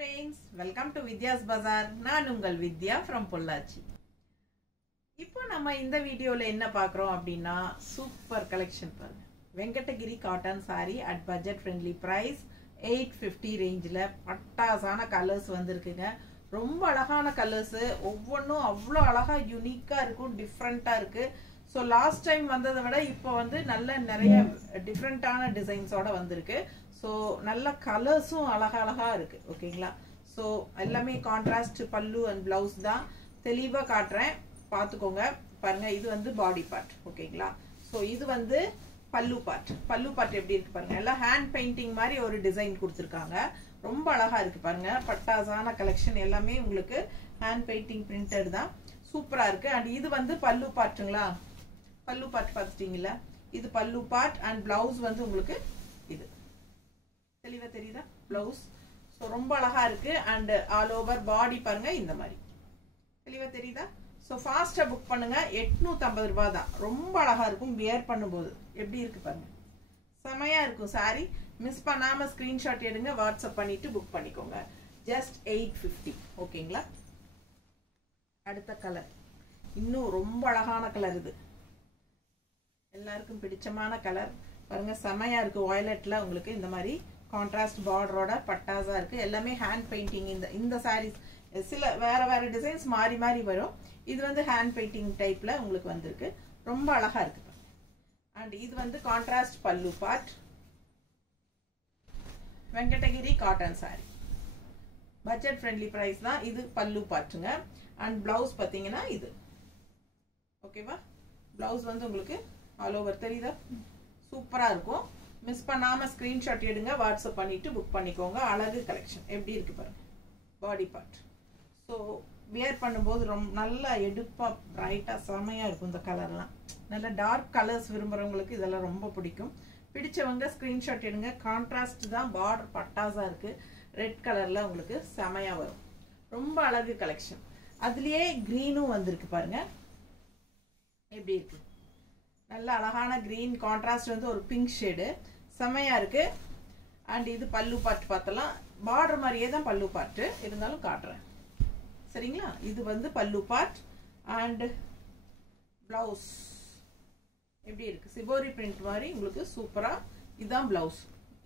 friends, welcome to Vidya's Bazaar. நான் உங்கள் வித்யா from Pollachi. இப்போ நம்ம இந்த வீடியோல என்ன பார்க்கறோம் அப்படினா சூப்பர் கலெக்ஷன் பாருங்க. Venkatagiri cotton saree at budget friendly price 850 ரேஞ்சில பட்டாசான கலர்ஸ் வந்திருக்குங்க. ரொம்ப அழகான கலர்ஸ், ஒவ்வொன்றும் அவ்வளோ அழகா யூனிக்கா இருக்கும், டிஃப்ரெண்டா இருக்கு. ஸோ லாஸ்ட் டைம் வந்ததை விட இப்போ வந்து நல்ல நிறைய டிஃப்ரெண்டான டிசைன்ஸோட வந்திருக்கு. ஸோ நல்ல கலர்ஸும் அழகழகா இருக்கு. ஓகேங்களா? ஸோ எல்லாமே கான்ட்ராஸ்ட் பல்லு அண்ட் பிளவுஸ் தான். தெளிவாக காட்டுறேன், பார்த்துக்கோங்க. பாருங்க, இது வந்து பாடி பார்ட். ஓகேங்களா? ஸோ இது வந்து பல்லு பார்ட். பல்லு பார்ட் எப்படி இருக்கு பாருங்க, எல்லாம் ஹேண்ட் பெயிண்டிங் மாதிரி ஒரு டிசைன் கொடுத்துருக்காங்க. ரொம்ப அழகா இருக்கு பாருங்க. பட்டாசான கலெக்ஷன் எல்லாமே உங்களுக்கு ஹேண்ட் பெயிண்டிங் பிரிண்டட் தான். சூப்பரா இருக்கு. அண்ட் இது வந்து பல்லு பார்ட்டுங்களா? பல்லு பார்ட் பார்த்துட்டீங்களா? இது பல்லு பார்ட் அண்ட் பிளவுஸ் வந்து உங்களுக்கு இது தெளிவா தெரியுதா? பிளவுஸ். ஸோ ரொம்ப அழகா இருக்கு. அண்ட் ஆல் ஓவர் பாடி பாருங்க, இந்த மாதிரி தெளிவா தெரியுதா? ஸோ ஃபாஸ்டா புக் பண்ணுங்க. 850 ரூபாய் தான். ரொம்ப அழகா இருக்கும் வியர் பண்ணும்போது. எப்படி இருக்கு பாருங்க, செமையா இருக்கும் சாரி. மிஸ் பண்ணாம ஸ்கிரீன்ஷாட் எடுங்க, வாட்ஸ்அப் பண்ணிட்டு புக் பண்ணிக்கோங்க. ஜஸ்ட் 850. ஓகேங்களா? அடுத்த கலர் இன்னும் ரொம்ப அழகான கலர். இது எல்லாருக்கும் பிடிச்சமான கலர் பாருங்க, செமையா இருக்கு. வயலட்ல உங்களுக்கு இந்த மாதிரி கான்ட்ராஸ்ட் பார்டரோட பட்டாசா இருக்கு. எல்லாமே ஹேண்ட் பெயிண்டிங். இந்த சாரீஸ் சில வேற வேற டிசைன்ஸ் மாறி மாறி வரும். இது வந்து ஹேண்ட் பெயிண்டிங் டைப்ல உங்களுக்கு வந்திருக்கு. ரொம்ப அழகா இருக்கு. அண்ட் இது வந்து கான்ட்ராஸ்ட் பல்லு part. Venkatagiri cotton sari, budget friendly price தான். இது பல்லு பார்ட்டுங்க. அண்ட் பிளவுஸ் பார்த்தீங்கன்னா இது. ஓகேவா? பிளவுஸ் வந்து உங்களுக்கு ஆல் ஓவர் தெரியுதா? சூப்பரா இருக்கும். மிஸ் பண்ணாம ஸ்கிரீன்ஷாட் எடுங்க, வாட்ஸ்அப் பண்ணிட்டு புக் பண்ணிக்கோங்க. அழகு கலெக்ஷன் எப்படி இருக்கு பாருங்க. Body part. ஸோ வியர் பண்ணும்போது ரொம்ப நல்லா எடுப்பா பிரைட்டா செமையா இருக்கும். இந்த கலர்லாம் நல்ல டார்க் கலர்ஸ் விரும்புறவங்களுக்கு இதெல்லாம் ரொம்ப பிடிக்கும். பிடிச்சவங்க ஸ்கிரீன்ஷாட் எடுங்க. கான்ட்ராஸ்ட் தான், பார்டர் பட்டாசா இருக்கு. ரெட் கலர்ல உங்களுக்கு செமையா வரும். ரொம்ப அழகு கலெக்ஷன். அதுலயே கிரீனும் வந்திருக்கு பாருங்க, எப்படி இருக்கு. நல்ல அழகான கிரீன் கான்ட்ராஸ்ட் வந்து ஒரு பிங்க் ஷேடு, செமையா இருக்கு. அண்ட் இது பல்லு பார்ட் பார்த்தலாம். பார்டர் மாதிரியே தான் பல்லு பார்ட், இருந்தாலும் காட்டுறேன் சரிங்களா? இது வந்து பல்லு பார்ட். அண்ட் பிளவுஸ் எப்படி இருக்கு, சிபோரி பிரிண்ட் மாதிரி உங்களுக்கு சூப்பரா. இதுதான் பிளவுஸ்,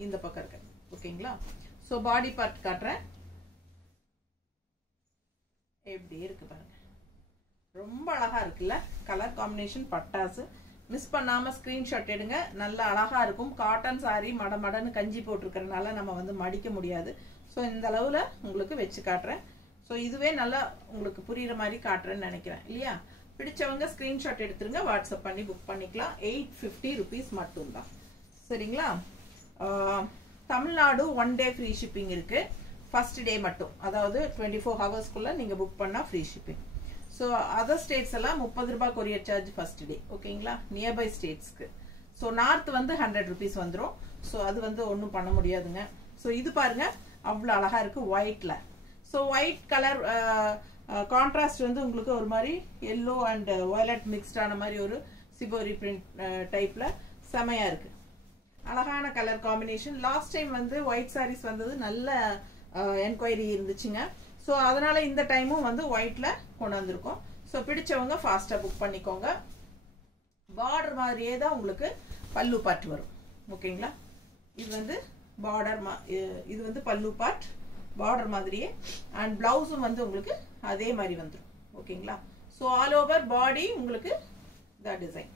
இந்த பக்கம் இருக்கு. ஓகேங்களா? ஸோ பாடி பார்ட் காட்டுறேன், எப்படி இருக்கு பாருங்க. ரொம்ப அழகா இருக்குல்ல கலர் காம்பினேஷன், பட்டாசு. மிஸ் பண்ணாம ஸ்கிரீன்ஷாட் எடுங்க. நல்ல அழகா இருக்கும். காட்டன் சாரி மடமடன்னு கஞ்சி போட்டிருக்கிறதுனால நம்ம வந்து மடிக்க முடியாது. ஸோ இந்த அளவுல உங்களுக்கு வச்சு காட்டுறேன். ஸோ இதுவே நல்லா உங்களுக்கு புரியுற மாதிரி காட்டுறேன்னு நினைக்கிறேன் இல்லையா? பிடிச்சவங்க ஸ்கிரீன்ஷாட் எடுத்துருங்க, வாட்ஸ்அப் பண்ணி புக் பண்ணிக்கலாம். 850 ருபீஸ் மட்டும்தான். சரிங்களா? தமிழ்நாடு 1 டே ஃப்ரீ ஷிப்பிங் இருக்கு. ஃபர்ஸ்ட் டே மட்டும், அதாவது 24 ஹவர்ஸ்க்குள்ள நீங்க புக் பண்ணா free shipping. So other states எல்லாம் 30 ரூபாய் கொரியர் சார்ஜ் ஃபர்ஸ்ட் டே. ஓகேங்களா? நியர்பை ஸ்டேட்ஸ்க்கு. ஸோ நார்த் வந்து 100 ருபீஸ் வந்துடும். ஸோ அது வந்து ஒன்றும் பண்ண முடியாதுங்க. ஸோ இது பாருங்க, அவ்வளோ அழகா இருக்கு ஒயிட்ல. ஸோ ஒயிட் கலர் கான்ட்ராஸ்ட் வந்து உங்களுக்கு ஒரு மாதிரி எல்லோ அண்ட் வயலட் மிக்ஸ்டான மாதிரி ஒரு சிபோரி பிரிண்ட் டைப்ல செமையா இருக்கு. அழகான கலர் காம்பினேஷன். லாஸ்ட் டைம் வந்து ஒயிட் சாரீஸ் வந்தது, நல்ல என்கொயரி இருந்துச்சுங்க. ஸோ அதனால இந்த டைமும் வந்து ஒயிட்ல கொண்டு வந்திருக்கோம். ஸோ பிடிச்சவங்க ஃபாஸ்டா புக் பண்ணிக்கோங்க. பார்டர் மாதிரியே தான் உங்களுக்கு பல்லு பார்ட் வரும். ஓகேங்களா? இது வந்து பார்டர், இது வந்து பல்லு பார்ட் பார்டர் மாதிரியே. அண்ட் பிளவுஸும் வந்து உங்களுக்கு அதே மாதிரி வந்துடும். ஓகேங்களா? ஸோ ஆல் ஓவர் பாடி உங்களுக்கு இந்த டிசைன்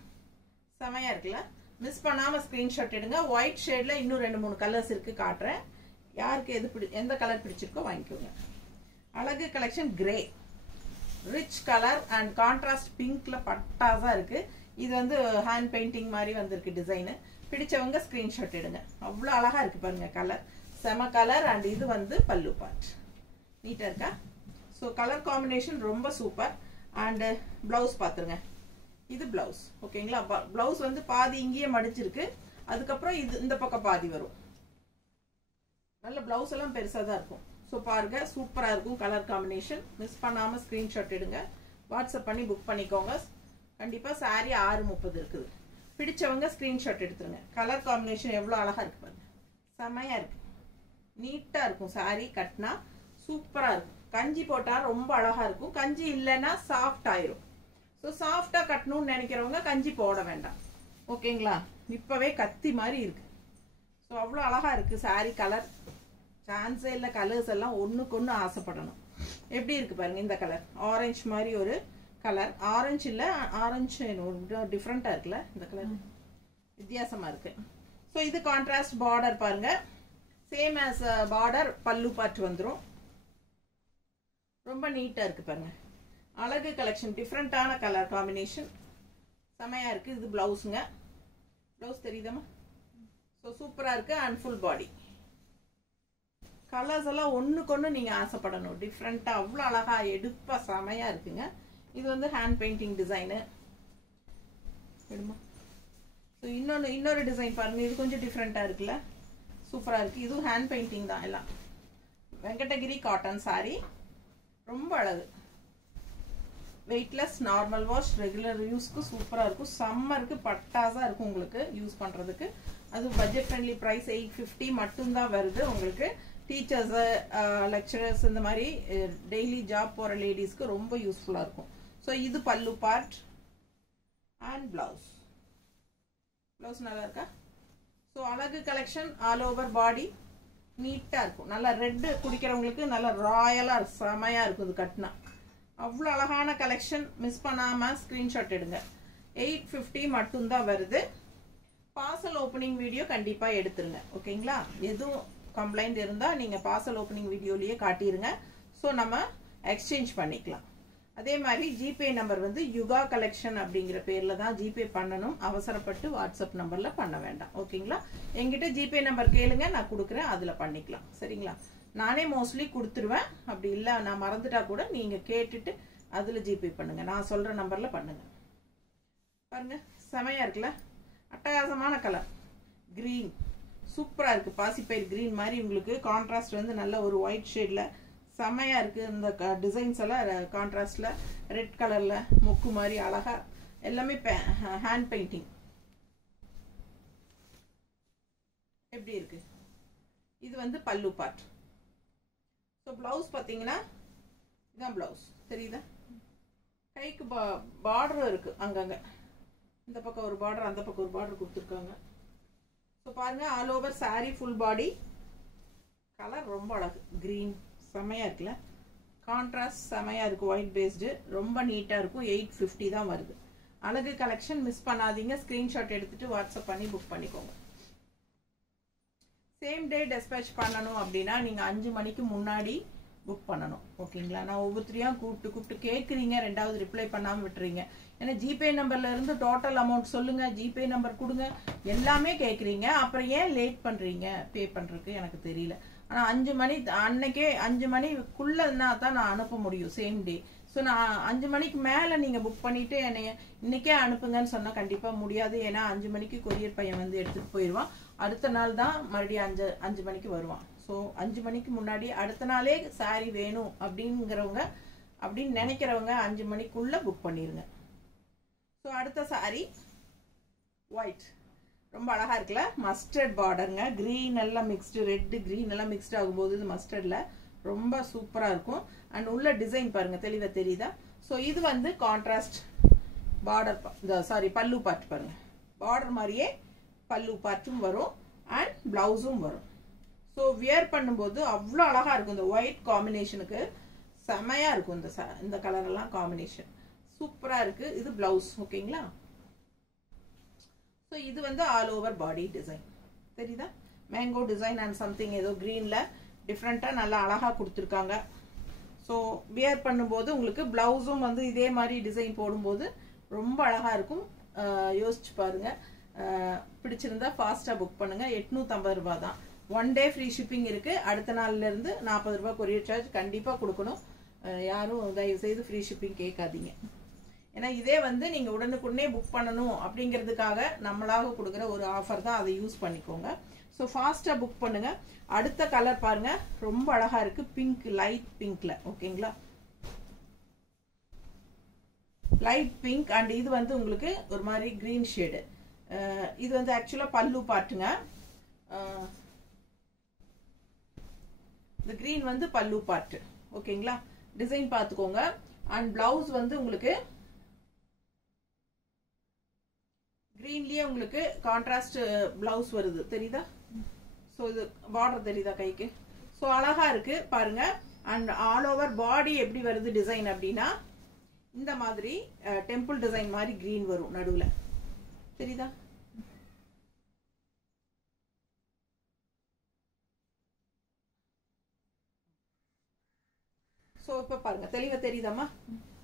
செமையா இருக்குல்ல? மிஸ் பண்ணாம ஸ்கிரீன்ஷாட் எடுங்க. ஒயிட் ஷேட்ல இன்னும் 2-3 கலர்ஸ் இருக்கு, காட்டுறேன். யாருக்கு எந்த கலர் பிடிச்சிருக்கோ வாங்கிக்கோங்க. அழகு collection. Grey rich colour and contrast பிங்க்ல பட்டாசா இருக்கு. இது வந்து ஹேண்ட் பெயிண்டிங் மாதிரி வந்திருக்கு டிசைனு. பிடிச்சவங்க ஸ்கிரீன்ஷாட் எடுங்க. அவ்வளோ அழகா இருக்கு பாருங்க கலர், செம கலர். அண்ட் இது வந்து பல்லு பார்ட். நீட்டா இருக்கா? ஸோ கலர் காம்பினேஷன் ரொம்ப சூப்பர். அண்ட் பிளவுஸ் பார்த்துருங்க, இது பிளவுஸ். ஓகேங்களா? பிளவுஸ் வந்து பாதி இங்கேயே மடிச்சிருக்கு, அதுக்கப்புறம் இது இந்த பக்கம் பாதி வரும். நல்ல பிளவுஸ் எல்லாம் பெருசா தான் இருக்கும். ஸோ பாருங்க, சூப்பரா இருக்கும் கலர் காம்பினேஷன். மிஸ் பண்ணாம ஸ்கிரீன்ஷாட் எடுங்க, வாட்ஸ்அப் பண்ணி புக் பண்ணிக்கோங்க. கண்டிப்பா சாரி 6:30 இருக்குது. பிடிச்சவங்க ஸ்கிரீன்ஷாட் எடுத்துருங்க. கலர் காம்பினேஷன் எவ்வளோ அழகா இருக்கு பாருங்க, செமையா இருக்கு. நீட்டா இருக்கும் சாரி கட்டினா. சூப்பரா இருக்கும். கஞ்சி போட்டா ரொம்ப அழகா இருக்கும். கஞ்சி இல்லைன்னா சாஃப்ட் ஆயிரும். ஸோ சாஃப்டா கட்டணும்னு நினைக்கிறவங்க கஞ்சி போட வேண்டாம். ஓகேங்களா? இப்பவே கத்தி மாதிரி இருக்கு. ஸோ அவ்வளோ அழகா இருக்கு சாரி கலர். சான்ஸே இல்லை. கலர்ஸ் எல்லாம் ஒன்றுக்கு ஒன்று ஆசைப்படணும். எப்படி இருக்கு பாருங்க இந்த கலர். ஆரஞ்சு மாதிரி ஒரு கலர். ஆரஞ்சு இல்லை, ஆரஞ்சு டிஃப்ரெண்டா இருக்குல்ல இந்த கலர், வித்தியாசமா இருக்கு. ஸோ இது கான்ட்ராஸ்ட் பார்டர் பாருங்க. சேம் ஆஸ் பார்டர் பல்லு பார்ட் வந்துடும். ரொம்ப நீட்டா இருக்கு பாருங்க. அழகு கலெக்ஷன். டிஃப்ரெண்டான கலர் காம்பினேஷன் செமையா இருக்கு. இது பிளவுஸுங்க. பிளவுஸ் தெரியுதாமா? ஸோ சூப்பரா இருக்கு. And full body. கலர்ஸ் எல்லாம் ஒண்ணுக்கு ஒன்று நீங்க ஆசைப்படணும். டிஃப்ரெண்டா அவ்வளோ அழகா எடுப்பா செமையா இருக்குங்க. இது வந்து ஹேண்ட் பெயிண்டிங் டிசைனு. ஸோ இன்னொரு டிசைன் பாருங்க. இது கொஞ்சம் டிஃப்ரெண்டா இருக்குல்ல, சூப்பரா இருக்கு. இதுவும் ஹேண்ட் பெயிண்டிங் தான் எல்லாம். Venkatagiri cotton sorry. ரொம்ப அழகு. வெயிட்லெஸ், நார்மல் வாஷ், ரெகுலர் யூஸ்க்கு சூப்பரா இருக்கும். சம்மருக்கு பட்டாசா இருக்கும் உங்களுக்கு யூஸ் பண்றதுக்கு. அது பட்ஜெட் ஃப்ரெண்ட்லி பிரைஸ் 850 மட்டும்தான் வருது உங்களுக்கு. டீச்சர்ஸ், லெக்சரர்ஸ், இந்த மாதிரி டெய்லி ஜாப் போற லேடிஸ்க்கு ரொம்ப யூஸ்ஃபுல்லா இருக்கும். ஸோ இது பல்லு பார்ட் அண்ட் பிளவுஸ். பிளவுஸ் நல்லா இருக்கா? ஸோ அழகு கலெக்ஷன். ஆல் ஓவர் பாடி நீட்டா இருக்கும். நல்லா ரெட் குடிக்கிறவங்களுக்கு நல்லா ராயலா செமையா இருக்கும். இது கட்டினா அவ்வளோ அழகான கலெக்ஷன். மிஸ் பண்ணாம ஸ்கிரீன்ஷாட் எடுங்க. 850 மட்டும்தான் வருது. பார்சல் ஓப்பனிங் வீடியோ கண்டிப்பா எடுத்துருங்க. ஓகேங்களா? எதுவும் கம்ப்ளைண்ட் இருந்தா நீங்க பார்சல் ஓப்பனிங் வீடியோலயே காட்டிருங்க. ஸோ நம்ம எக்ஸ்சேஞ்ச் பண்ணிக்கலாம். அதே மாதிரி ஜிபே நம்பர் வந்து யுகா கலெக்ஷன் அப்படிங்கிற பேர்ல தான் ஜிபே பண்ணணும். அவசரப்பட்டு வாட்ஸ்அப் நம்பர்ல பண்ண வேண்டாம். ஓகேங்களா? என்கிட்ட ஜிபே நம்பர் கேளுங்க, நான் கொடுக்குறேன். அதுல பண்ணிக்கலாம். சரிங்களா? நானே மோஸ்ட்லி கொடுத்துருவேன். அப்படி இல்லை நான் மறந்துட்டா கூட நீங்க கேட்டுட்டு அதுல ஜிபே பண்ணுங்க. நான் சொல்ற நம்பர்ல பண்ணுங்க. பாருங்க செமையா இருக்குல்ல, அட்டகாசமான கலர். கிரீன் சூப்பரா இருக்கு. பாசிப்பயிர் கிரீன் மாதிரி உங்களுக்கு கான்ட்ராஸ்ட் வந்து நல்ல ஒரு ஒயிட் ஷேட்ல செமையா இருக்கு. இந்த டிசைன்ஸ் எல்லாம் கான்ட்ராஸ்ட்ல ரெட் கலர்ல மொக்கு மாதிரி அழகா எல்லாமே ஹேண்ட் பெயிண்டிங். எப்படி இருக்கு? இது வந்து பல்லு பார்ட். ஸோ பிளவுஸ் பார்த்தீங்கன்னா இதான் பிளவுஸ். தெரியுதா? கைக்கு பார்டர் இருக்கு அங்கங்க. இந்த பக்கம் ஒரு பார்டர், அந்த பக்கம் ஒரு பார்டர் கொடுத்துருக்காங்க. ஸோ பாருங்க all over sorry full body. Colour ரொம்ப அழகு. கிரீன் செமையா இருக்குல்ல, கான்ட்ராஸ்ட் செமையா இருக்கு. ஒயிட் பேஸ்டு ரொம்ப நீட்டா இருக்கும். 850 தான் வருது. அழகு கலெக்ஷன். மிஸ் பண்ணாதீங்க. ஸ்கிரீன்ஷாட் எடுத்துட்டு வாட்ஸ்அப் பண்ணி புக் பண்ணிக்கோங்க. சேம் டே டெஸ்பேச் பண்ணணும் அப்படின்னா நீங்க 5 மணிக்கு முன்னாடி புக் பண்ணணும். ஓகேங்களா? நான் ஒவ்வொருத்தரையும் கூப்பிட்டு கேட்குறீங்க, ரெண்டாவது ரிப்ளை பண்ணாம விட்டுறீங்க. ஏன்னா ஜிபே நம்பர்ல இருந்து டோட்டல் அமௌண்ட் சொல்லுங்க, ஜிபே நம்பர் கொடுங்க, எல்லாமே கேட்குறீங்க. அப்புறம் ஏன் லேட் பண்றீங்க பே பண்றதுக்கு எனக்கு தெரியல. ஆனா 5 மணி அன்னைக்கே 5 மணிக்குள்ளன்னா தான் நான் அனுப்ப முடியும் சேம் டே. ஸோ நான் 5 மணிக்கு மேல நீங்க புக் பண்ணிட்டு என்னைய இன்னைக்கே அனுப்புங்கன்னு சொன்னா கண்டிப்பா முடியாது. ஏன்னா 5 மணிக்கு கொரியர் பையன் வந்து எடுத்துட்டு போயிடுவான். அடுத்த நாள் தான் மறுபடியும் 5 மணிக்கு வருவான். ஸோ 5 மணிக்கு முன்னாடி அடுத்த நாளே சாரி வேணும் அப்படிங்கிறவங்க, அப்படின்னு நினைக்கிறவங்க 5 மணிக்குள்ள புக் பண்ணிருங்க. ஸோ அடுத்த சாரி ஒயிட். ரொம்ப அழகா இருக்குல்ல, மஸ்டர்ட் பார்டருங்க. கிரீன் எல்லாம் மிக்ஸ்டு, ரெட் கிரீன் எல்லாம் மிக்ஸ்டு ஆகும்போது இது மஸ்டர்ட்ல ரொம்ப சூப்பரா இருக்கும். அண்ட் உள்ள டிசைன் பாருங்க, தெளிவா தெரியுதா? ஸோ இது வந்து கான்ட்ராஸ்ட் பார்டர், சாரி பல்லு பார்ட் பாருங்க. பார்டர் மாதிரியே பல்லு பார்ட்டும் வரும் அண்ட் பிளவுஸும் வரும். ஸோ வியர் பண்ணும்போது அவ்வளோ அழகா இருக்கும். இந்த ஒயிட் காம்பினேஷனுக்கு செமையா இருக்கும். இந்த கலர் எல்லாம் காம்பினேஷன் சூப்பரா இருக்கு. இது பிளவுஸ். ஓகேங்களா? ஸோ இது வந்து ஆல் ஓவர் பாடி டிசைன். தெரியுதா? மேங்கோ டிசைன் அண்ட் சம்திங் ஏதோ கிரீன்ல டிஃப்ரெண்டா நல்லா அழகா கொடுத்துருக்காங்க. ஸோ வியர் பண்ணும்போது உங்களுக்கு பிளவுஸும் வந்து இதே மாதிரி டிசைன் போடும்போது ரொம்ப அழகா இருக்கும். யோசிச்சு பாருங்க. பிடிச்சிருந்தா ஃபாஸ்டா புக் பண்ணுங்க. 850 ரூபாய் தான். 1 டே ஃப்ரீ ஷிப்பிங் இருக்கு. அடுத்த நாள்ல இருந்து 40 ரூபாய் கொரியர் சார்ஜ் கண்டிப்பா கொடுக்கணும். யாரும் தயவு செய்து ஃப்ரீ ஷிப்பிங் கேட்காதீங்க. ஏன்னா இதே வந்து நீங்க உடனுக்குடனே புக் பண்ணணும் அப்படிங்கிறதுக்காக நம்மளாக கொடுக்குற ஒரு ஆஃபர் தான். அதை யூஸ் பண்ணிக்கோங்க. ஸோ ஃபாஸ்டா புக் பண்ணுங்க. அடுத்த கலர் பாருங்க, ரொம்ப அழகா இருக்கு. பிங்க், லைட் பிங்க்ல. ஓகேங்களா? லைட் பிங்க் அண்ட் இது வந்து உங்களுக்கு ஒரு மாதிரி கிரீன் ஷேடு. இது வந்து ஆக்சுவலா பல்லு பார்ட்டுங்க. இந்த green வந்து பல்லு பார்ட். ஓகேங்களா? டிசைன் பார்த்துக்கோங்க. அண்ட் பிளவுஸ் வந்து உங்களுக்கு greenலயே உங்களுக்கு கான்ட்ராஸ்ட் பிளவுஸ் வருது தெரியுதா? சோ இது பார்டர் தெரியுதா கைக்கு? சோ அழகா இருக்கு பாருங்க. அண்ட் ஆல் ஓவர் பாடி எப்படி வருது டிசைன் அப்படின்னா இந்த மாதிரி டெம்பிள் டிசைன் மாதிரி green வரும் நடுவுல. தெரியுதா? சோ இப்ப பாருங்க தெளிவா தெரியுதாமா?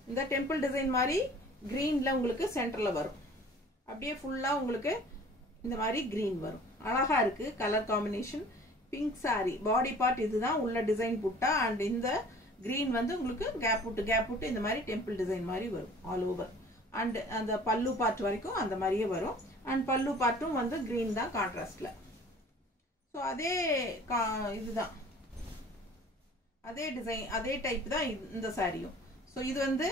இந்த டெம்பிள் டிசைன் மாதிரி greenல உங்களுக்கு சென்டர்ல வரும். அப்படியே ஃபுல்லா உங்களுக்கு இந்த மாதிரி green வரும். அழகா இருக்கு colour combination. Pink saree body part இதுதான் உள்ள டிசைன் புட்டா. அண்ட் இந்த green வந்து உங்களுக்கு கேப் விட்டு இந்த மாதிரி டெம்பிள் டிசைன் மாதிரி வரும் ஆல் ஓவர். அண்ட் அந்த பல்லு பார்ட் வரைக்கும் அந்த மாதிரியே வரும். அண்ட் பல்லு பார்ட்டும் வந்து green தான் கான்ட்ராஸ்ட்ல. ஸோ அதே இதுதான் அதே டிசைன் அதே டைப் தான் இந்த சாரியும். ஸோ இது வந்து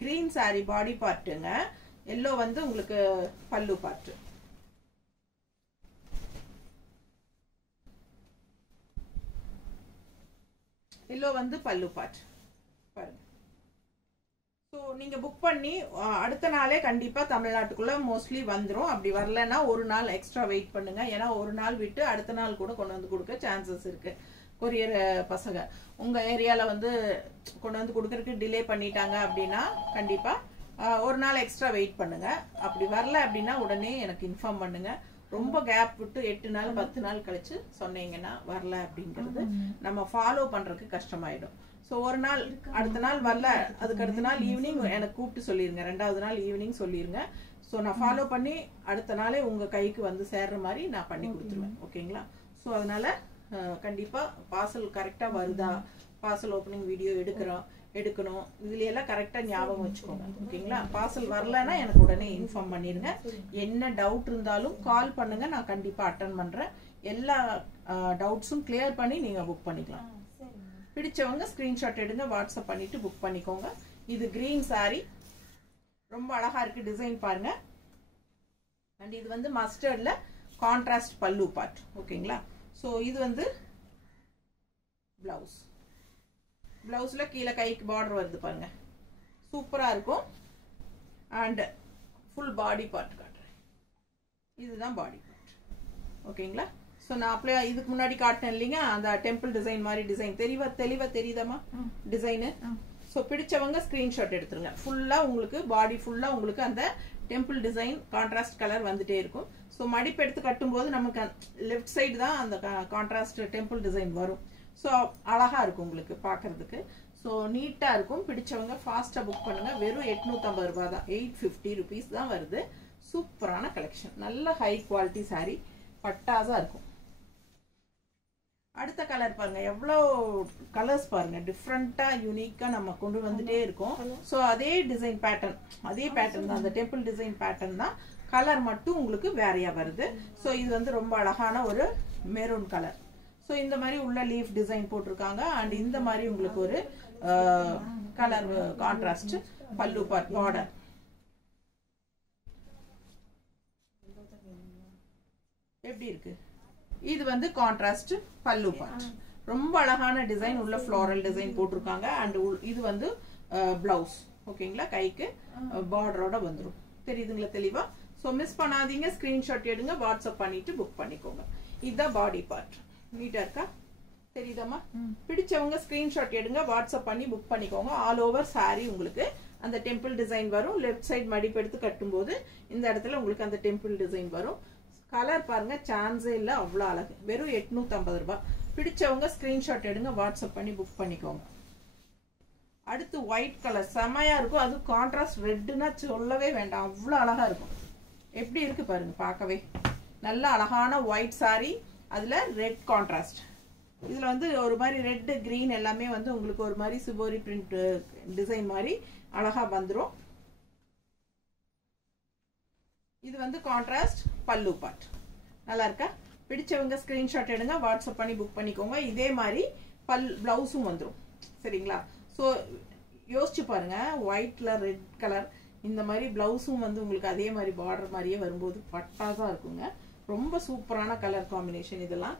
green saree பாடி பார்ட்டுங்க. எல்லோ வந்து உங்களுக்கு பல்லு பார்ட். எல்லோ வந்து பல்லு பார்ட் பாருங்க. ஸோ நீங்க புக் பண்ணி அடுத்த நாளே கண்டிப்பா தமிழ்நாட்டுக்குள்ள மோஸ்ட்லி வந்துடும். அப்படி வரலன்னா ஒரு நாள் எக்ஸ்ட்ரா வெயிட் பண்ணுங்க. ஏன்னா ஒரு நாள் விட்டு அடுத்த நாள் கூட கொண்டு வந்து கொடுக்க சான்சஸ் இருக்கு. கொரியர் பசங்க உங்க ஏரியால வந்து கொண்டு வந்து கொடுக்கறதுக்கு டிலே பண்ணிட்டாங்க அப்படின்னா கண்டிப்பா ஒரு நாள் எக்ஸ்ட்ரா வெயிட் பண்ணுங்க. அப்படி வரல அப்படின்னா உடனே எனக்கு இன்ஃபார்ம் பண்ணுங்க. ரொம்ப கேப் விட்டு 8 நாள் 10 நாள் கழிச்சு சொன்னீங்கன்னா வரல அப்படிங்கிறது நம்ம ஃபாலோ பண்றதுக்கு கஷ்டமாயிடும். ஸோ ஒரு நாள் அடுத்த நாள் வரல அதுக்கு அடுத்த நாள் ஈவினிங் எனக்கு கூப்பிட்டு சொல்லிருங்க. 2வது நாள் ஈவினிங் சொல்லிருங்க. ஸோ நான் ஃபாலோ பண்ணி அடுத்த நாளே உங்க கைக்கு வந்து சேர்ற மாதிரி நான் பண்ணி கொடுத்துருவேன். ஓகேங்களா? ஸோ அதனால கண்டிப்பா பார்சல் கரெக்டா வருதா, பார்சல் ஓப்பனிங் வீடியோ எடுக்கணும் இதுல எல்லாம் கரெக்டா ஞாபகம் வச்சுக்கோங்க. ஓகேங்களா? பார்சல் வரலன்னா எனக்கு உடனே இன்ஃபார்ம் பண்ணிருங்க. என்ன டவுட் இருந்தாலும் கால் பண்ணுங்க. நான் கண்டிப்பா அட்டெண்ட் பண்றேன். எல்லா டவுட்ஸும் கிளியர் பண்ணி நீங்க புக் பண்ணிக்கலாம். பிடிச்சவங்க ஸ்கிரீன்ஷாட் எடுங்க, வாட்ஸ்அப் பண்ணிட்டு புக் பண்ணிக்கோங்க. இது கிரீன் saree ரொம்ப அழகா இருக்கு. டிசைன் பாருங்க. அண்ட் இது வந்து மஸ்டர்ட்ல கான்ட்ராஸ்ட் பல்லு பார்ட். ஓகேங்களா? ஸோ இது வந்து பிளவுஸ். பிளவுஸ்ல கீழே கைக்கு பார்டர் வருது பாருங்க. சூப்பரா இருக்கும். அண்ட் ஃபுல் பாடி பார்ட் காட்டுறேன். இதுதான் பாடி பார்ட். ஓகேங்களா? ஸோ நான் அப்படியே இதுக்கு முன்னாடி காட்டினேன் இல்லைங்க அந்த டெம்பிள் டிசைன் மாதிரி டிசைன் தெளிவா தெரியுதாமா டிசைனு? ஸோ பிடிச்சவங்க ஸ்கிரீன்ஷாட் எடுத்துருங்க. ஃபுல்லா உங்களுக்கு பாடி ஃபுல்லா உங்களுக்கு அந்த டெம்பிள் டிசைன் கான்ட்ராஸ்ட் கலர் வந்துட்டே இருக்கும். ஸோ மடிப்பு எடுத்து கட்டும்போது நமக்கு லெஃப்ட் சைடு தான் அந்த கான்ட்ராஸ்ட் டெம்பிள் டிசைன் வரும். ஸோ அழகா இருக்கும் உங்களுக்கு பார்க்கறதுக்கு. ஸோ நீட்டா இருக்கும். பிடிச்சவங்க ஃபாஸ்டா புக் பண்ணுங்க. வெறும் 850 ரூபாய் தான். 850 rupees தான் வருது. சூப்பரான கலெக்ஷன். நல்ல ஹை குவாலிட்டி saree பட்டாசா இருக்கும். அடுத்த கலர் பாருங்க. எவ்வளோ கலர்ஸ் பாருங்க. டிஃப்ரெண்டா யூனிக்கா நம்ம கொண்டு வந்துட்டே இருக்கோம். ஸோ அதே டிசைன் பேட்டர்ன் தான். அந்த டெம்பிள் டிசைன் பேட்டர்ன் தான். கலர் மட்டும் உங்களுக்கு வேறையா வருது. ஸோ இது வந்து ரொம்ப அழகான ஒரு மெரூன் கலர். ஸோ இந்த மாதிரி உள்ள லீஃப் டிசைன் போட்டிருக்காங்க. அண்ட் இந்த மாதிரி உங்களுக்கு ஒரு கலர் கான்ட்ராஸ்ட் பல்லு பார்ட் பார்டர். எப்படி இருக்கு? இது வந்து கான்ட்ராஸ்ட் பல்லு பார்ட். ரொம்ப அழகான டிசைன் உள்ள ஃப்ளோரல் டிசைன் போட்டிருக்காங்க. அண்ட் இது வந்து பிளவுஸ். ஓகேங்களா? கைக்கு பார்டரோட வந்துடும். தெரியுதுங்களா தெளிவா? ஸோ மிஸ் பண்ணாதீங்க. ஸ்கிரீன்ஷாட் எடுங்க, வாட்ஸ்அப் பண்ணிட்டு புக் பண்ணிக்கோங்க. இதுதான் பாடி பார்ட். நீட்டா இருக்கா? தெரியுதாமா? பிடிச்சவங்க ஸ்கிரீன்ஷாட் எடுங்க, வாட்ஸ்அப் பண்ணி புக் பண்ணிக்கோங்க. ஆல் ஓவர் saree உங்களுக்கு அந்த டெம்பிள் டிசைன் வரும். லெஃப்ட் சைடு மடிப்பு எடுத்து கட்டும்போது இந்த இடத்துல உங்களுக்கு அந்த டெம்பிள் டிசைன் வரும். கலர் பாருங்க சான்ஸே இல்ல. அவ்வளவு அழகு. வெறும் 850 ரூபாய். பிடிச்சவங்க ஸ்கிரீன்ஷாட் எடுங்க, வாட்ஸ்அப் பண்ணி புக் பண்ணிக்கோங்க. அடுத்து ஒயிட் கலர் செமையா இருக்கும். அது கான்ட்ராஸ்ட் ரெட்னா சொல்லவே வேண்டாம். அவ்வளவு அழகா இருக்கும். எப்படி இருக்கு பாருங்க பார்க்கவே. நல்ல அழகான ஒயிட் saree அதுல ரெட் கான்ட்ராஸ்ட். இதுல வந்து ஒரு மாதிரி ரெட் கிரீன் எல்லாமே வந்து உங்களுக்கு ஒரு மாதிரி சிபோரி பிரிண்ட் டிசைன் மாதிரி அழகா வந்துரும். இது வந்து கான்ட்ராஸ்ட் பல்லு பார்ட். நல்லா இருக்கா? பிடிச்சவங்க ஸ்கிரீன்ஷாட் எடுங்க, வாட்ஸ்அப் பண்ணி புக் பண்ணிக்கோங்க. இதே மாதிரி பிளவுஸும் வந்துடும். சரிங்களா? ஸோ யோசிச்சு பாருங்க. ஒயிட்ல ரெட் கலர் இந்த மாதிரி பிளவுஸும் வந்து உங்களுக்கு அதே மாதிரி பார்டர் மாதிரியே வரும்போது பட்டாதான் இருக்குங்க. ரொம்ப சூப்பரான கலர் காம்பினேஷன். இதெல்லாம்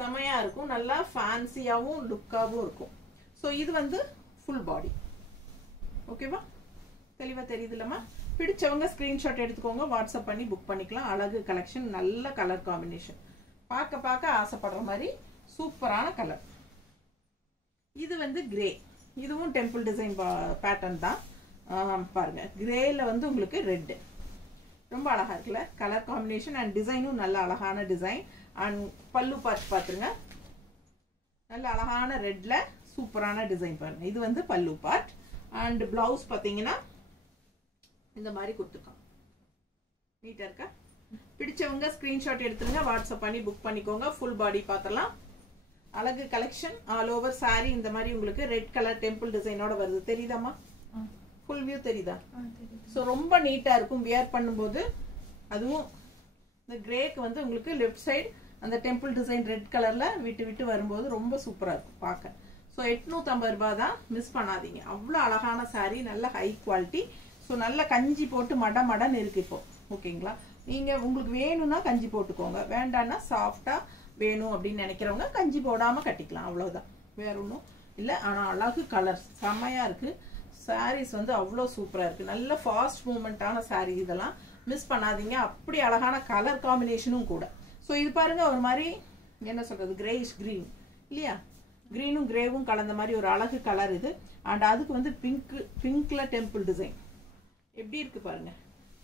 செமையா இருக்கும், நல்லா ஃபேன்சியாவும் லுக்காவும் இருக்கும். ஸோ இது வந்து ஃபுல் பாடி. ஓகேவா, தெளிவா தெரியுதுல்லம்மா? பிடிச்சவங்க ஸ்கிரீன்ஷாட் எடுத்துக்கோங்க, வாட்ஸ்அப் பண்ணி புக் பண்ணிக்கலாம். அழகு கலெக்ஷன், நல்ல கலர் காம்பினேஷன், பார்க்க பார்க்க ஆசைப்படுற மாதிரி சூப்பரான கலர். இது வந்து கிரே, இதுவும் டெம்பிள் டிசைன் பேட்டர்ன் தான். பாருங்க, கிரேல வந்து உங்களுக்கு ரெட் ரொம்ப அழகா இருக்குல்ல கலர் காம்பினேஷன். அண்ட் டிசைனும் நல்ல அழகான டிசைன். அண்ட் பல்லு பார்த்துருங்க, நல்ல அழகான ரெட்ல சூப்பரான டிசைன் பாருங்க. இது வந்து பல்லு பார்ட். அண்ட் பிளவுஸ் பார்த்தீங்கன்னா இந்த மாதிரி கொடுத்துருக்காங்க. நீட்டா இருக்கா? பிடிச்சவங்க ஸ்கிரீன்ஷாட் எடுத்துருங்க, வாட்ஸ்அப் பண்ணி புக் பண்ணிக்கோங்க. ஃபுல் பாடி பார்த்தலாம். அழகு கலெக்ஷன், ஆல் ஓவர் சாரி இந்த மாதிரி உங்களுக்கு ரெட் கலர் டெம்பிள் டிசைனோட வருது. தெரியுதாமா? ஃபுல் வியூ தெரியுதா? ஸோ ரொம்ப நீட்டா இருக்கும் வியர் பண்ணும்போது. அதுவும் இந்த கிரேக்கு வந்து உங்களுக்கு லெஃப்ட் சைடு அந்த டெம்பிள் டிசைன் ரெட் கலர்ல விட்டு விட்டு வரும்போது ரொம்ப சூப்பரா இருக்கும் பார்க்க. ஸோ 850 ரூபாய் தான், மிஸ் பண்ணாதீங்க. அவ்வளோ அழகான சாரி, நல்ல ஹை குவாலிட்டி. ஸோ நல்ல கஞ்சி போட்டு மடன்னு இருக்கு இப்போ. ஓகேங்களா, நீங்க உங்களுக்கு வேணும்னா கஞ்சி போட்டுக்கோங்க, வேண்டாம்னா சாஃப்டா வேணும் அப்படின்னு நினைக்கிறவங்க கஞ்சி போடாம கட்டிக்கலாம், அவ்வளவுதான், வேற ஒன்றும் இல்லை. ஆனா அழகு கலர் செம்மையா இருக்கு. சாரீஸ் வந்து அவ்வளோ சூப்பரா இருக்கு, நல்ல ஃபாஸ்ட் மூவ்மெண்டான சாரீ. இதெல்லாம் மிஸ் பண்ணாதீங்க, அப்படி அழகான கலர் காம்பினேஷனும் கூட. ஸோ இது பாருங்க, ஒரு மாதிரி என்ன சொல்றது, கிரேயிஷ் கிரீன் இல்லையா, கிரீனும் கிரேவும் கலந்த மாதிரி ஒரு அழகு கலர் இது. அண்ட் அதுக்கு வந்து பிங்க்ல டெம்பிள் டிசைன் எப்படி இருக்கு பாருங்க,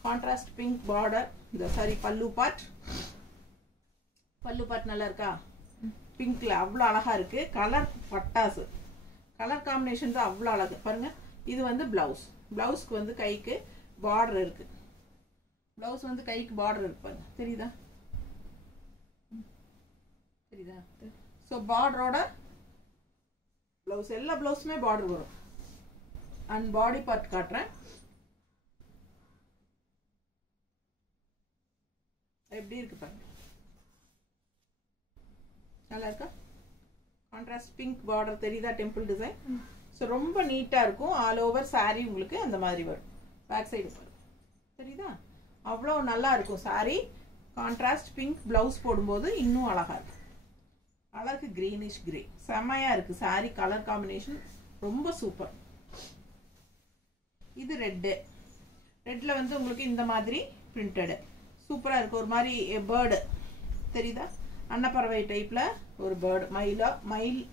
கான்ட்ராஸ்ட் பிங்க் பார்டர். இந்த சாரி பல்லு பார்ட் நல்லா இருக்கா, பிங்க்ல அவ்வளோ அழகா இருக்கு. கலர் பட்டாசு, கலர் காம்பினேஷன் தான் அவ்வளோ அழகு பாருங்க. இது வந்து பிளவுஸ்க்கு வந்து கைக்கு பார்டர் இருக்கு. பிளவுஸ் வந்து கைக்கு பார்டர் இருக்கு பாருங்க, தெரியுதா? ஸோ பார்டரோட பிளவுஸ், எல்லா பிளவுஸுமே பார்டர் வரும். அண்ட் பாடி பார்ட் காட்டுறேன் எப்படி இருக்கு பாருங்க, நல்லா இருக்கா? கான்ட்ராஸ்ட் பிங்க் பார்டர் தெரியுதா, டெம்பிள் டிசைன். ஸோ ரொம்ப நீட்டா இருக்கும். ஆல் ஓவர் சாரி உங்களுக்கு அந்த மாதிரி வரும். பேக் சைடு பாருங்க, தெரியுதா? அவ்வளோ நல்லா இருக்கும் சாரி. கான்ட்ராஸ்ட் பிங்க் பிளவுஸ் போடும்போது இன்னும் அழகா இருக்கும். அழகு கிரீனிஷ் கிரே, செம்மையா இருக்கு சாரி. கலர் காம்பினேஷன் ரொம்ப சூப்பர். இது ரெட்ல வந்து உங்களுக்கு இந்த மாதிரி பிரிண்டட் சூப்பரா இருக்கு. ஒரு மாதிரி பேர்டு தெரியுதா, அன்னப்பறவை டைப்ல ஒரு பேர்டு,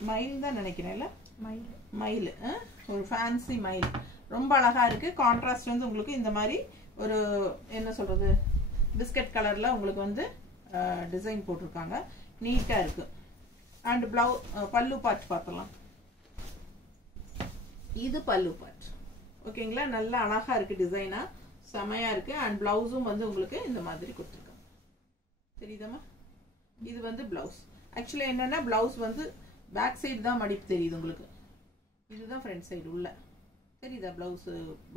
மயில் தான் நினைக்கிறேன்ல, மயில், ஒரு ஃபேன்சி மயில், ரொம்ப அழகா இருக்கு. கான்ட்ராஸ்ட் வந்து உங்களுக்கு இந்த மாதிரி ஒரு என்ன சொல்றது, பிஸ்கட் கலர்ல உங்களுக்கு வந்து டிசைன் போட்டிருக்காங்க, நீட்டா இருக்கு. அண்ட் பல்லு பார்ட் பார்த்தலாம். இது பல்லு பார்ட். ஓகேங்களா, நல்லா அழகா இருக்கு, டிசைனா செமையா இருக்கு. அண்ட் பிளவுஸும் வந்து உங்களுக்கு இந்த மாதிரி கொடுத்துருக்காங்க, தெரியுதாமா? இது வந்து பிளவுஸ். ஆக்சுவலி என்னன்னா பிளவுஸ் வந்து பேக் சைடு தான் மடிப்பு தெரியுது உங்களுக்கு, இதுதான் ஃப்ரண்ட் சைடு உள்ள தெரியுதா? பிளவுஸ்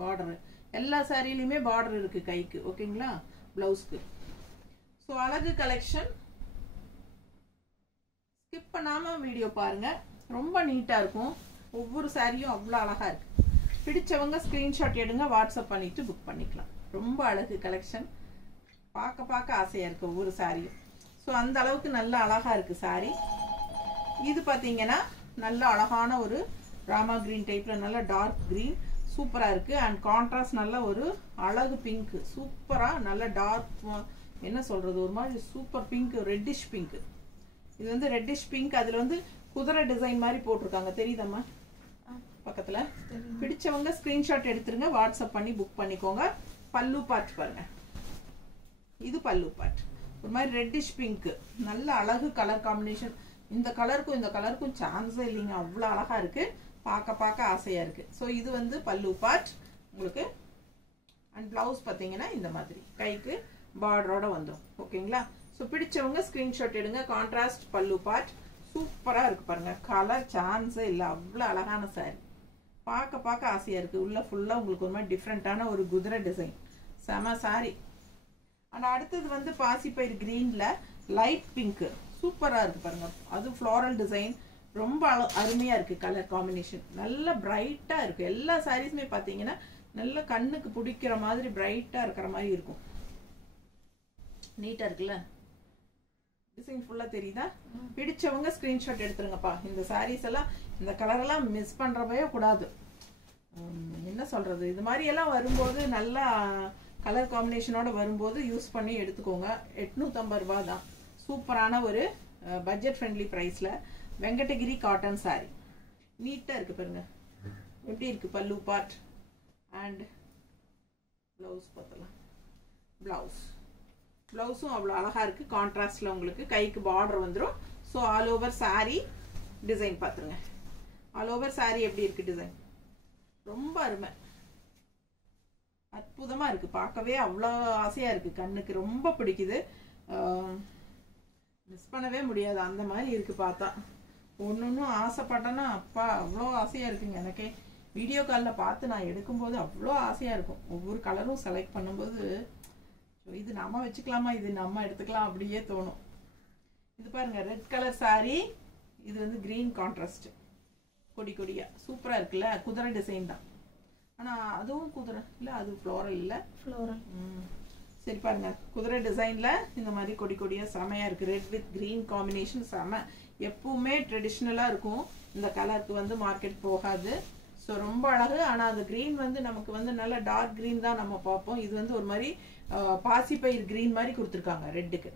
பார்டர் எல்லா சாரிலையுமே பார்டர் இருக்கு கைக்கு. ஓகேங்களா, பிளவுஸ்க்கு. ஸோ அழகு கலெக்ஷன் ஸ்கிப் பண்ணாம வீடியோ பாருங்க, ரொம்ப நீட்டா இருக்கும். ஒவ்வொரு சாரியும் அவ்வளோ அழகா இருக்கு. பிடிச்சவங்க ஸ்கிரீன்ஷாட் எடுங்க, வாட்ஸ்அப் பண்ணிட்டு புக் பண்ணிக்கலாம். ரொம்ப அழகு கலெக்ஷன், பார்க்க ஆசையா இருக்கு ஒவ்வொரு சாரியும். ஸோ அந்த அளவுக்கு நல்ல அழகா இருக்கு சாரி. இது பார்த்தீங்கன்னா நல்ல அழகான ஒரு ராமா கிரீன் டைப்ல, நல்ல டார்க் கிரீன் சூப்பரா இருக்கு. அண்ட் கான்ட்ராஸ்ட் நல்ல ஒரு அழகு பிங்க், சூப்பரா நல்ல டார்க் என்ன சொல்றது, ஒரு மாதிரி சூப்பர் பிங்க், ரெட்டிஷ் பிங்க். இது வந்து ரெட்டிஷ் பிங்க், அதுல வந்து குதிரை டிசைன் மாதிரி போட்டிருக்காங்க, தெரியுதம்மா பக்கத்துல? பிடிச்சவங்க ஸ்கிரீன்ஷாட் எடுத்துருங்க, வாட்ஸ்அப் பண்ணி புக் பண்ணிக்கோங்க. பல்லு பார்ட் பாருங்க, இது பல்லு பார்ட், ஒரு மாதிரி ரெட்டிஷ் பிங்க், நல்ல அழகு கலர் காம்பினேஷன். இந்த கலருக்கும் சான்ஸே இல்லைங்க, அவ்வளோ அழகா இருக்கு, பார்க்க ஆசையா இருக்கு. ஸோ இது வந்து பல்லு பார்ட் உங்களுக்கு. அண்ட் பிளவுஸ் பார்த்தீங்கன்னா இந்த மாதிரி கைக்கு பார்டரோட வந்துடும். ஓகேங்களா, ஸோ பிடிச்சவங்க ஸ்கிரீன்ஷாட் எடுங்க. கான்ட்ராஸ்ட் பல்லு பார்ட் சூப்பரா இருக்கு பாருங்க, கலர் சான்ஸே இல்லை, அவ்வளோ அழகான சாரி, பார்க்க ஆசையா இருக்கு. உள்ள ஃபுல்லா உங்களுக்கு ஒரு மாதிரி டிஃப்ரெண்டான ஒரு குதிரை டிசைன், செம சாரி. அண்ட் அடுத்தது வந்து பாசிப்பயிர் கிரீன்ல லைட் பிங்க், சூப்பரா இருக்கு பாருங்க. அது ஃப்ளோரல் டிசைன், ரொம்ப அருமையா இருக்கு. கலர் காம்பினேஷன் நல்ல பிரைட்டா இருக்கு. எல்லா சாரீஸுமே பாத்தீங்கன்னா நல்ல கண்ணுக்கு பிடிக்கிற மாதிரி பிரைட்டா இருக்கிற மாதிரி இருக்கும். நீட்டா இருக்குல்ல, டிசைன் ஃபுல்லா தெரியுதா? பிடிச்சவங்க ஸ்கிரீன்ஷாட் எடுத்துருங்கப்பா. இந்த சாரீஸ் எல்லாம் இந்த கலர் எல்லாம் மிஸ் பண்றவே கூடாது. என்ன சொல்றது, இது மாதிரி எல்லாம் வரும்போது நல்லா கலர் காம்பினேஷனோட வரும்போது யூஸ் பண்ணி எடுத்துக்கோங்க. 850 ரூபாய் தான். சூப்பரான ஒரு பட்ஜெட் ஃப்ரெண்ட்லி பிரைஸ்ல வெங்கடகிரி காட்டன் சாரி. நீட்டா இருக்கு பாருங்க, எப்படி இருக்கு பல்லு பார்ட் அண்ட் பிளவுஸ் பார்த்தலாம். பிளவுஸும் அவ்வளோ அழகா இருக்கு. கான்ட்ராஸ்ட்ல உங்களுக்கு கைக்கு பார்டர் வந்துடும். So all over sorry design பார்த்துருங்க. ஆல் ஓவர் சாரி எப்படி இருக்கு டிசைன், ரொம்ப அருமை, அற்புதமா இருக்கு. பார்க்கவே அவ்வளோ ஆசையா இருக்கு, கண்ணுக்கு ரொம்ப பிடிக்குது. மிஸ் பண்ணவே முடியாது, அந்த மாதிரி இருக்கு. பார்த்தா ஒன்னொன்னும் ஆசைப்பட்டேன்னா அப்பா அவ்வளோ ஆசையா இருக்குங்க. எனக்கே வீடியோ காலில் பார்த்து நான் எடுக்கும்போது அவ்வளோ ஆசையா இருக்கும். ஒவ்வொரு கலரும் செலக்ட் பண்ணும்போது இது நம்ம வச்சுக்கலாமா, இது நம்ம எடுத்துக்கலாம் அப்படியே தோணும். இது பாருங்க, ரெட் கலர் சாரி. இது வந்து கிரீன் கான்ட்ராஸ்ட், கொடி கொடியா சூப்பரா இருக்குல்ல. குதிரை டிசைன் தான், ஆனா அதுவும் குதிரை இல்ல, அது ஃப்ளோரல் இல்ல, ஃப்ளோரல். சரி பாருங்க, குதிரை டிசைன்ல இந்த மாதிரி கொடி கொடியா செமையா இருக்கு. ரெட் வித் கிரீன் காம்பினேஷன் செம. எப்பவுமே ட்ரெடிஷ்னலா இருக்கும் இந்த கலருக்கு, வந்து மார்க்கெட் போகாது. ஸோ ரொம்ப அழகு. ஆனா அந்த கிரீன் வந்து நமக்கு வந்து நல்ல டார்க் கிரீன் தான் நம்ம பார்ப்போம். இது வந்து ஒரு மாதிரி பாசிப்பயிர் கிரீன் மாதிரி கொடுத்துருக்காங்க ரெட்டுக்கு,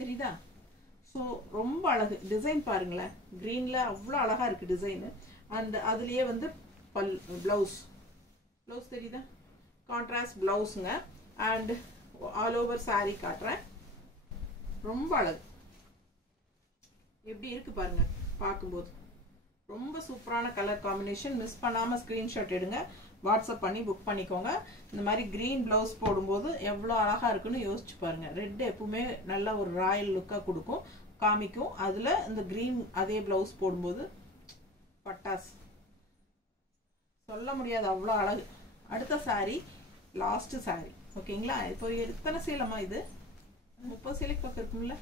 தெரியுதா? ஸோ ரொம்ப அழகு. டிசைன் பாருங்களேன், கிரீன்ல அவ்வளோ அழகா இருக்கு டிசைனு. அந்த அதுலயே வந்து பிளவுஸ் தெரியுதா, கான்ட்ராஸ்ட் பிளவுஸுங்க. அண்ட் ஆல் ஓவர் சாரி காட்டுறேன், ரொம்ப அழகு. எப்படி இருக்கு பாருங்க, பார்க்கும்போது ரொம்ப சூப்பரான கலர் காம்பினேஷன். மிஸ் பண்ணாம ஸ்கிரீன்ஷாட் எடுங்க, வாட்ஸ்அப் பண்ணி புக் பண்ணிக்கோங்க. இந்த மாதிரி கிரீன் பிளவுஸ் போடும்போது எவ்வளோ அழகா இருக்குன்னு யோசிச்சு பாருங்க. ரெட் எப்பவுமே நல்ல ஒரு ராயல் லுக்கா கொடுக்கும், காமிக்கும். அதுல இந்த கிரீன் அதே பிளவுஸ் போடும்போது பட்டாஸ், சொல்ல முடியாது, அவ்வளோ அழகு. அடுத்த சாரி, லாஸ்ட் சாரி, ஓகேங்களா? இப்போ எத்தனை சேலமா இது? 30 சேலைக்கு பக்கம் இருக்கும்ல,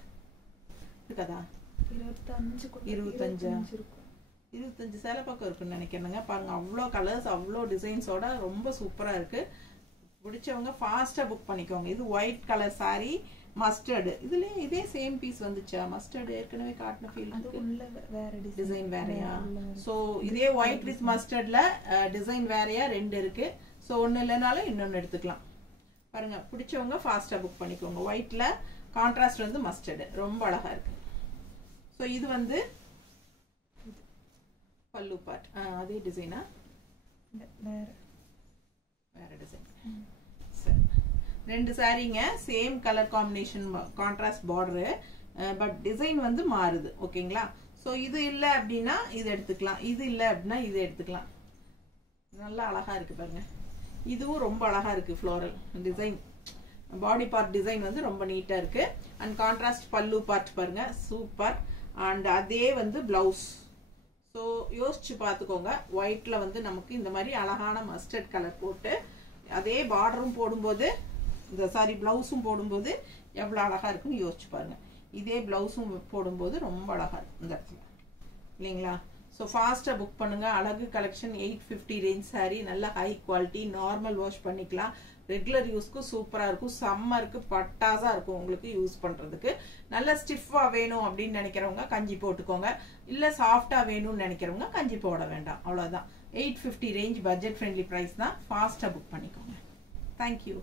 இருக்காதா? 25 சேலை பக்கம் இருக்குன்னு நினைக்கிறேங்க. பாருங்க, அவ்வளோ கலர்ஸ், அவ்வளோ டிசைன்ஸோட ரொம்ப சூப்பரா இருக்கு. பிடிச்சவங்க ஃபாஸ்டா புக் பண்ணிக்கோங்க. இது ஒயிட் கலர் சாரி, மஸ்டர்டு. இதுலயும் இதே சேம் பீஸ் வந்துச்சா? மஸ்டர்டு ஏற்கனவே காட்டின ஃபீல் இருக்கு, டிசைன் வேறையா? ஸோ இதே ஒயிட் வித் மஸ்டர்ட்ல டிசைன் வேறையா ரெண்டு இருக்கு. ஸோ ஒன்று இல்லைனாலும் இன்னொன்று எடுத்துக்கலாம். பாருங்க, பிடிச்சவங்க ஃபாஸ்டா புக் பண்ணிக்கோங்க. ஒயிட்ல கான்ட்ராஸ்ட் வந்து மஸ்டர்டு, ரொம்ப அழகா இருக்கு. ஸோ இது வந்து பல்லு பார்ட், அதே டிசைனா வேற டிசைன். சரி, ரெண்டு சாரீங்க, same colour combination, contrast border, but design வந்து மாறுது, ஓகேங்களா? ஸோ இது இல்லை அப்படின்னா இது எடுத்துக்கலாம், இது இல்லை அப்படின்னா இது எடுத்துக்கலாம். நல்லா அழகா இருக்கு பாருங்க. இதுவும் ரொம்ப அழகா இருக்கு, floral design. Body part design வந்து ரொம்ப நீட்டா இருக்கு. அண்ட் கான்ட்ராஸ்ட் பல்லு பார்ட் பாருங்க, சூப்பர். அண்ட் அதே வந்து பிளவுஸ். ஸோ யோசிச்சு பார்த்துக்கோங்க. ஒயிட்ல வந்து நமக்கு இந்த மாதிரி அழகான மஸ்டர்ட் கலர் போட்டு அதே பார்டரும் போடும்போது, இந்த சாரி பிளவுஸும் போடும்போது எவ்வளோ அழகா இருக்குன்னு யோசிச்சு பாருங்க. இதே பிளவுஸும் போடும்போது ரொம்ப அழகா இருக்கும் இந்த இடத்துல, இல்லைங்களா? ஸோ ஃபாஸ்ட்டாக புக் பண்ணுங்க. அழகு கலெக்ஷன், 850 ரேஞ்ச் சாரி, நல்ல ஹை குவாலிட்டி, நார்மல் வாஷ் பண்ணிக்கலாம். ரெகுலர் யூஸ்க்கு சூப்பராக இருக்கும். சம்மருக்கு பட்டாஸாக இருக்கும் உங்களுக்கு யூஸ் பண்ணுறதுக்கு. நல்ல ஸ்டிஃபாக வேணும் அப்படின்னு நினைக்கிறவங்க கஞ்சி போட்டுக்கோங்க. இல்லை சாஃப்டாக வேணும்னு நினைக்கிறவங்க கஞ்சி போட வேண்டாம், அவ்வளோதான். 850 ரேஞ்ச் பட்ஜெட் ஃப்ரெண்ட்லி ப்ரைஸ் தான். ஃபாஸ்ட்டாக புக் பண்ணிக்கோங்க. தேங்க்யூ.